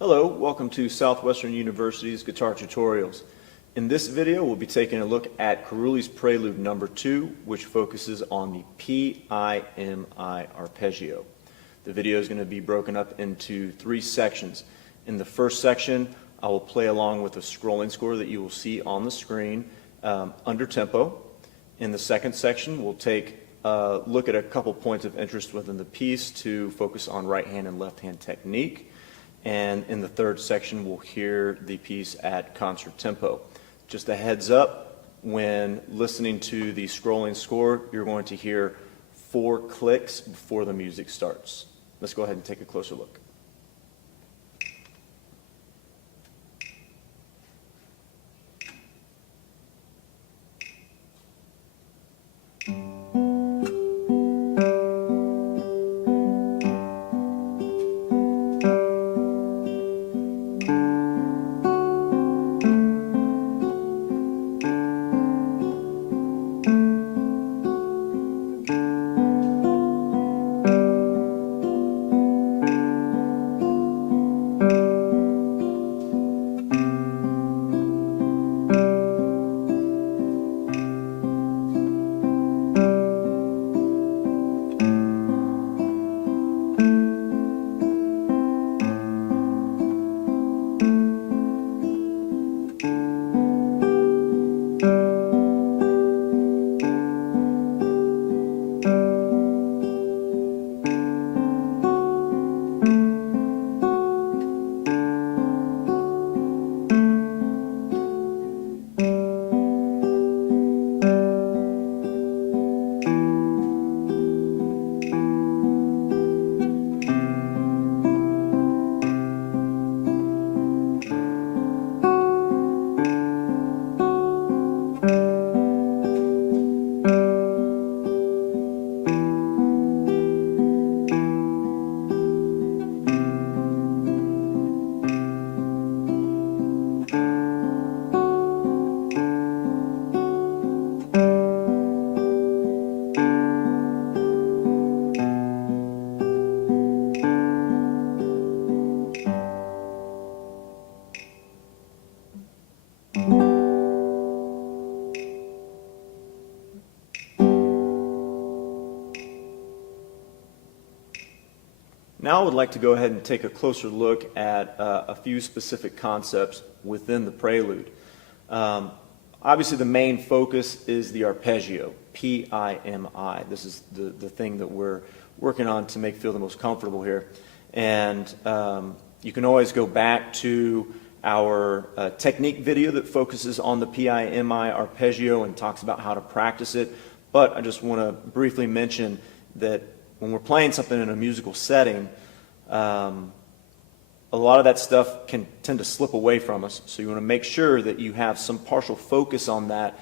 Hello, welcome to Southwestern University's Guitar Tutorials. In this video, we'll be taking a look at Carulli's Prelude number 2, which focuses on the P-I-M-I arpeggio. The video is going to be broken up into 3 sections. In the first section, I will play along with a scrolling score that you will see on the screen under tempo. In the second section, we'll take a look at a couple points of interest within the piece to focus on right hand and left hand technique. And in the third section, we'll hear the piece at concert tempo. Just a heads up, when listening to the scrolling score, you're going to hear 4 clicks before the music starts. Let's go ahead and take a closer look. Now I would like to go ahead and take a closer look at a few specific concepts within the prelude. Obviously the main focus is the arpeggio, P-I-M-I. This is the thing that we're working on to make feel the most comfortable here. And you can always go back to our technique video that focuses on the P-I-M-I arpeggio and talks about how to practice it. But I just want to briefly mention that when we're playing something in a musical setting, a lot of that stuff can tend to slip away from us. So you want to make sure that you have some partial focus on that,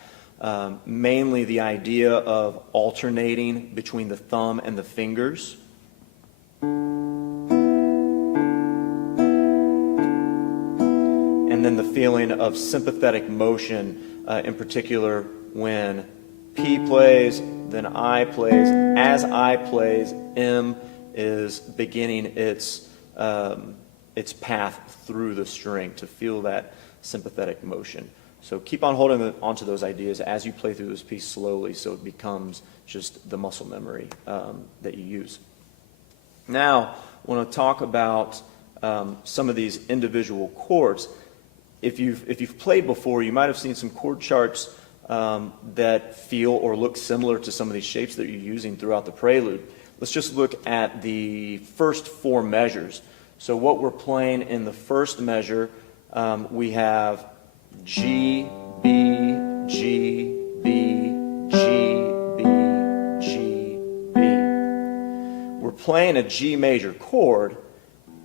mainly the idea of alternating between the thumb and the fingers. And then the feeling of sympathetic motion, in particular when P plays, then I plays. As I plays, M is beginning its path through the string to feel that sympathetic motion. So keep on holding onto those ideas as you play through this piece slowly, so it becomes just the muscle memory that you use. Now, I want to talk about some of these individual chords. If you've played before, you might have seen some chord charts that feel or look similar to some of these shapes that you're using throughout the prelude. Let's just look at the first 4 measures. So what we're playing in the first measure, we have G, B, G, B, G, B, G, B. We're playing a G major chord,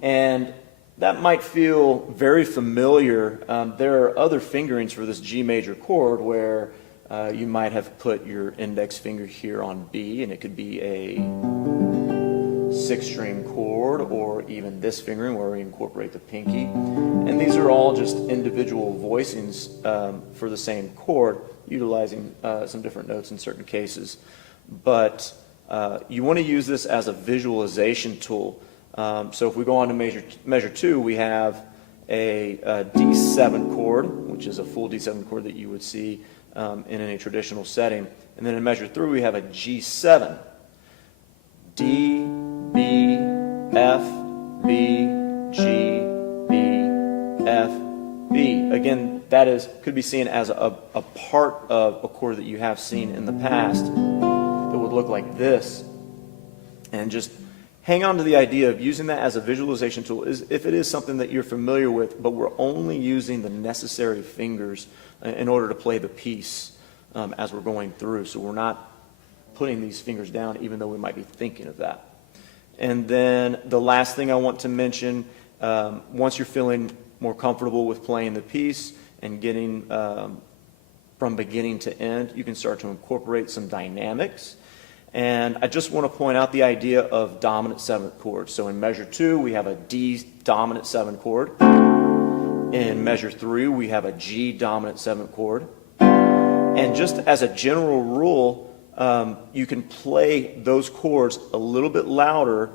and that might feel very familiar. There are other fingerings for this G major chord where you might have put your index finger here on B, and it could be a 6-string chord, or even this fingering where we incorporate the pinky. And these are all just individual voicings for the same chord, utilizing some different notes in certain cases. But you want to use this as a visualization tool So if we go on to measure 2, we have a D7 chord, which is a full D7 chord that you would see in any traditional setting. And then in measure 3, we have a G7. D, B, F, B, G, B, F, B. Again, that could be seen as a part of a chord that you have seen in the past that would look like this. And just hang on to the idea of using that as a visualization tool if it is something that you're familiar with, but we're only using the necessary fingers in order to play the piece as we're going through. So we're not putting these fingers down, even though we might be thinking of that. And then the last thing I want to mention, once you're feeling more comfortable with playing the piece and getting from beginning to end, you can start to incorporate some dynamics. And I just want to point out the idea of dominant 7th chord. So in measure 2, we have a D dominant 7 chord. In measure 3, we have a G dominant 7th chord. And just as a general rule, you can play those chords a little bit louder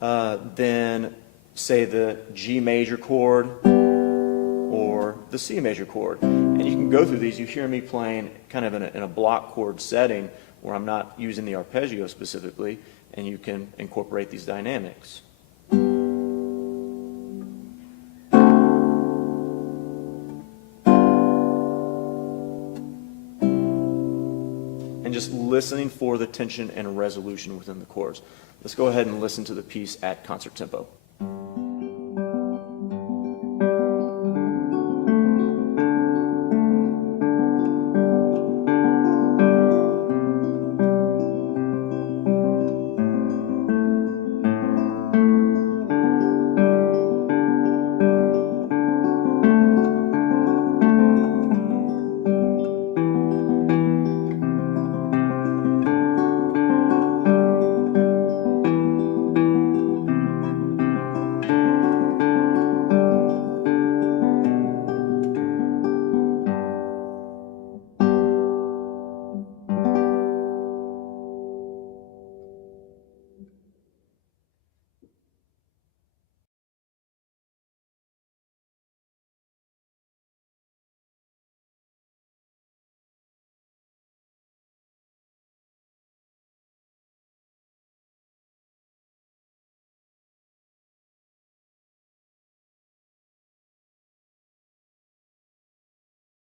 than, say, the G major chord or the C major chord. And you can go through these. You hear me playing kind of in a block chord setting where I'm not using the arpeggio specifically, and you can incorporate these dynamics. And just listening for the tension and resolution within the chords. Let's go ahead and listen to the piece at concert tempo.